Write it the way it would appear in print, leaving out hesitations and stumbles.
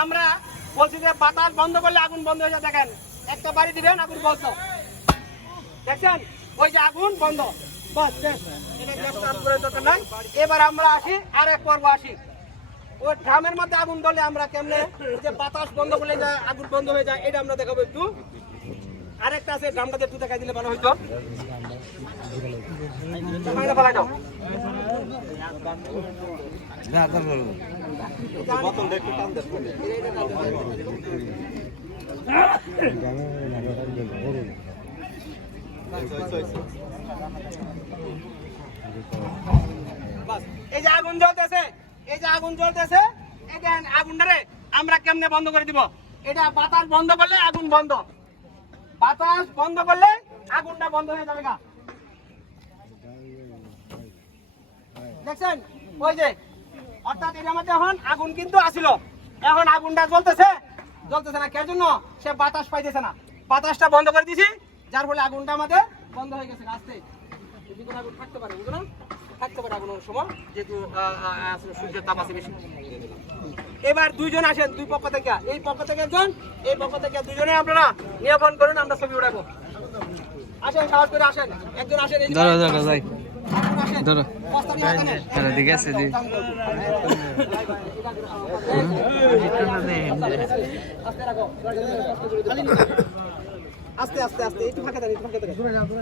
আমরা বলছি যে বাতাস বন্ধ করলে আগুন বন্ধ হয়ে যায়। দেখেন একটা বাড়ি দিবেন, আগুন বন্ধ, দেখছেন ওই যে আগুন বন্ধ। এবার আমরা আসি আর এক পর্ব আসি, ওই ড্রামের মধ্যে আগুন ধরলে আমরা কেমনে যে বাতাস বন্ধ করলে আগুন বন্ধ হয়ে যায় এটা আমরা দেখাবো একটু। আরেকটা আছে, ড্রামটাতে একটু দেখাই দিলে ভালো হইতো। এই যে আগুন জ্বলতেছে, এই যে আগুন জ্বলতেছে, এই যে আগুনটারে আমরা কেমনে বন্ধ করে দিব? এটা বাতাস বন্ধ করলে আগুন বন্ধ, বাতাস বন্ধ করলে আগুনটা বন্ধ হয়ে যাবে। দেখছেন ওই যে, অর্থাৎ এর মধ্যে এখন আগুন কিন্তু আসিল, এখন আগুনটা জ্বলতেছে, জ্বলতেছে না। কে জন্য? সে বাতাস পাইতেছে না, বাতাসটা বন্ধ করে দিছি, যার ফলে আগুনটা আমাদের বন্ধ হয়ে গেছে। আস্তে আগুন থাকতে পারে, বুঝলো না? থাকতে পারে আগুন সময়, যেহেতু সূর্যের তাপ আছে বেশি। এবার দুইজন আসেন, দুই পক্ষ থেকে, এই পক্ষ থেকে একজন, এই পক্ষ থেকে দুজনে আপনারা নিয়ন্ত্রণ করুন, আমরা ছবি উঠাবো। আসেন, সাহস করে আসেন, একজন আসেন। আস্তে আস্তে আস্তে একটু ফাঁকা দেন, একটু ফাঁকা দেন।